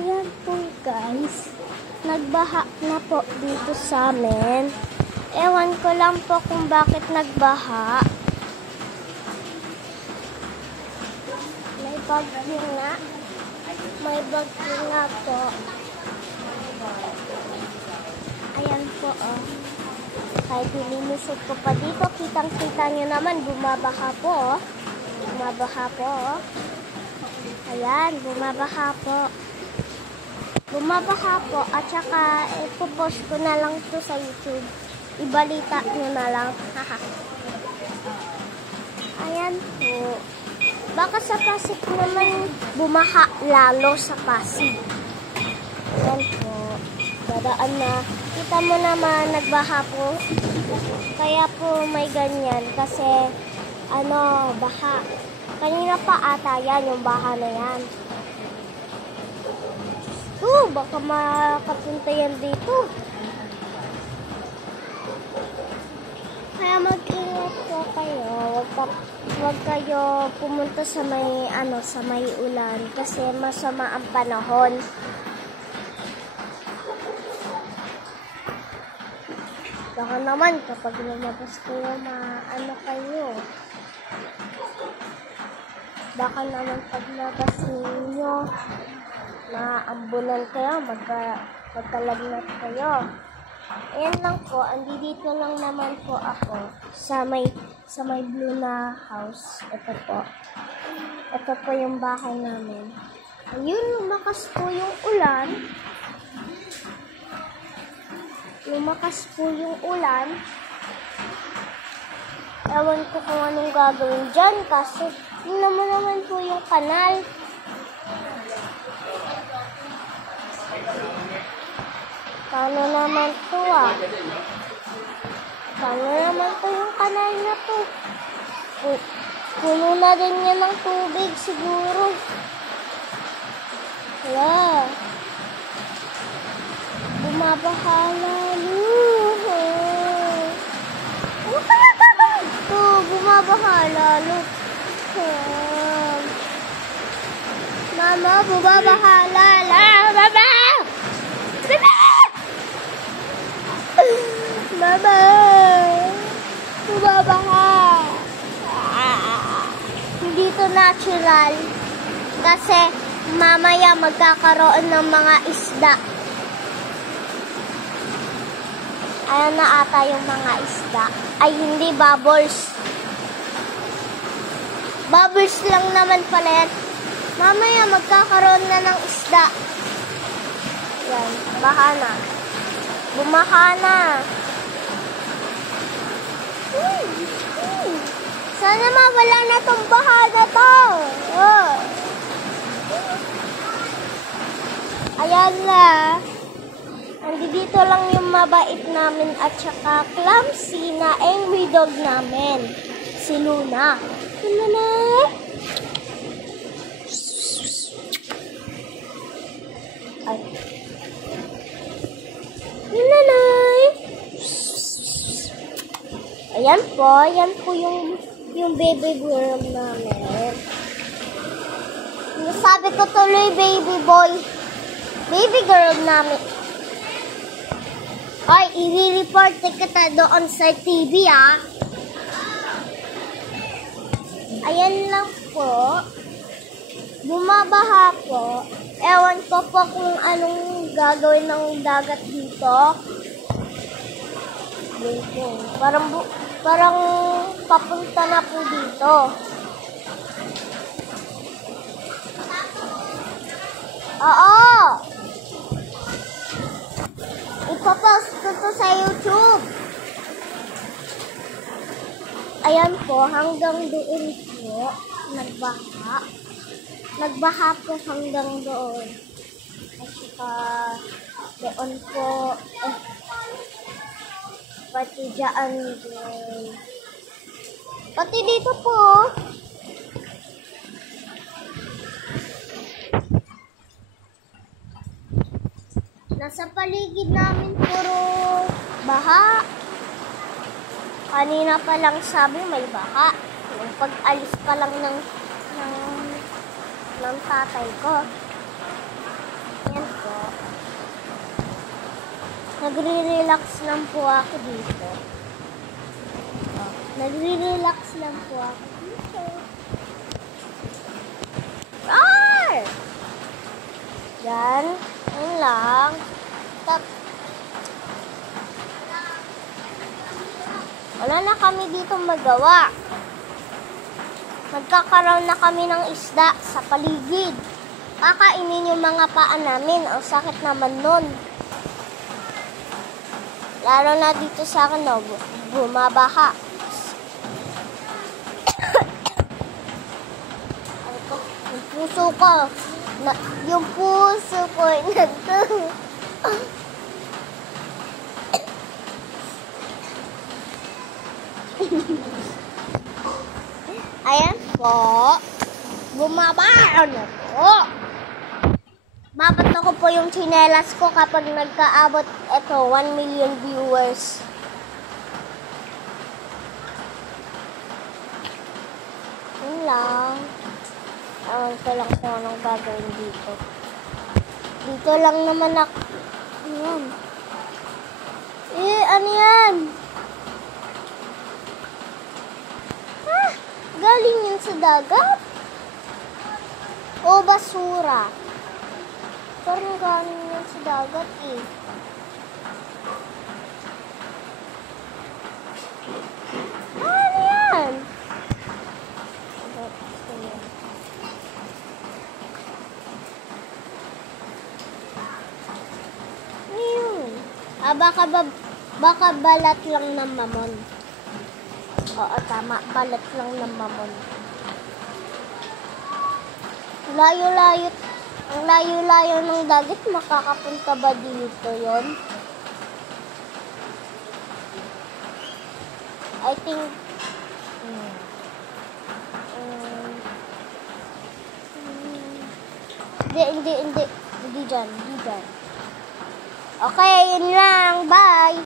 Ayan po guys, nagbaha na po dito sa amin. Ewan ko lang po kung bakit nagbaha. May bagyo nga. May bagyo nga po. Ayan po oh. Kahit nilinisip ko pa dito, kitang-kita nyo naman, bumabaha po oh. Bumabaha po oh. Ayan, bumabaha po. Bumabaha po at saka ipopost ko na lang to sa YouTube. Ibalita nyo na lang. Ayan po. Baka sa Pasig naman bumaha lalo sa Pasig. Ayan po. Dadaan na. Kita mo naman nagbaha po. Kaya po may ganyan kasi baha. Kanina pa ata yan yung baha na yan. Baka makapunta yan dito. Kaya mag-ingat po kayo. Huwag kayo pumunta sa may ulan kasi masama ang panahon. Baka naman kapag lumabas kayo kayo. Baka naman paglabas ninyo maambulan kayo, magkalagnat kayo. Ayan lang po, andito lang naman po ako sa may blue na house. Ito po. Ito po yung bahay namin. Ayun, lumakas po yung ulan. Lumakas po yung ulan. Ewan ko kung anong gagawin dyan kasi yun naman po yung kanal. Paano naman to Paano naman to yung kanal na to? Puno na din yan ng tubig siguro. Wala. Bumabaha lalo. Ano kaya gagawin to? Bumabaha lalo. Mama, bumabaha lalo. Mama! Mama! Bumabaha. Hindi to natural. Kasi mamaya magkakaroon ng mga isda. Ayan na ata yung mga isda. Ay, hindi bubbles. Bubbles lang naman pala yan. Mamaya magkakaroon na ng isda. Yan, baha na. Bumaha na. Sana mawala na tong baha na to. Ayan na. Dito lang yung mabait namin at saka clumsy na angry dog namin. Si Luna. Luna. Ay. Nanay. Ayan po yung baby girl namin. Sabi ko tuloy baby boy. Baby girl namin. Ay, i-report kita doon sa TV Ayan lang po. Bumabaha po. Ewan ko po kung anong gagawin ng dagat dito. Dito. Parang papunta na po dito. Oo. Ipopost ko to sa YouTube. Ayan po, hanggang doon po, nagbaha. Nagbaha po hanggang doon. At saka, doon po, pati dyan doon. Pati dito po. Nasa paligid namin puro baha. Kanina pa lang sabi may baha. Yung pag-alis pa lang ng tatay ko. Yan po. Nagre-relax lang po ako dito. Oh, nagre-relax lang po ako dito. Roar! Yan. Yan lang. Wala na kami dito magawa. Magkakaroon na kami ng isda sa paligid. Kakainin yung mga paa namin. Ang sakit naman nun. Lalo na dito sa akin, no, bumabaha. Yung puso ko. Yung puso ko. Ayan po. Bumabaho na po. Babato ko po yung tsinelas ko kapag nagkaabot ito 1 million viewers. Yun lang. Ito lang kung anong gagawin dito. Dito lang naman ako. Ayan. Ano yan? Galing yan sa dagat? O basura? Parang galing yan sa dagat eh. Ano yan? Ano yun? Baka balat lang ng mamon. Oo, tama. Balat lang ng mamon. Layo-layo. Ang layo-layo ng dagat. Makakapunta ba dito yon? I think... Hindi dyan. Okay, yun lang. Bye!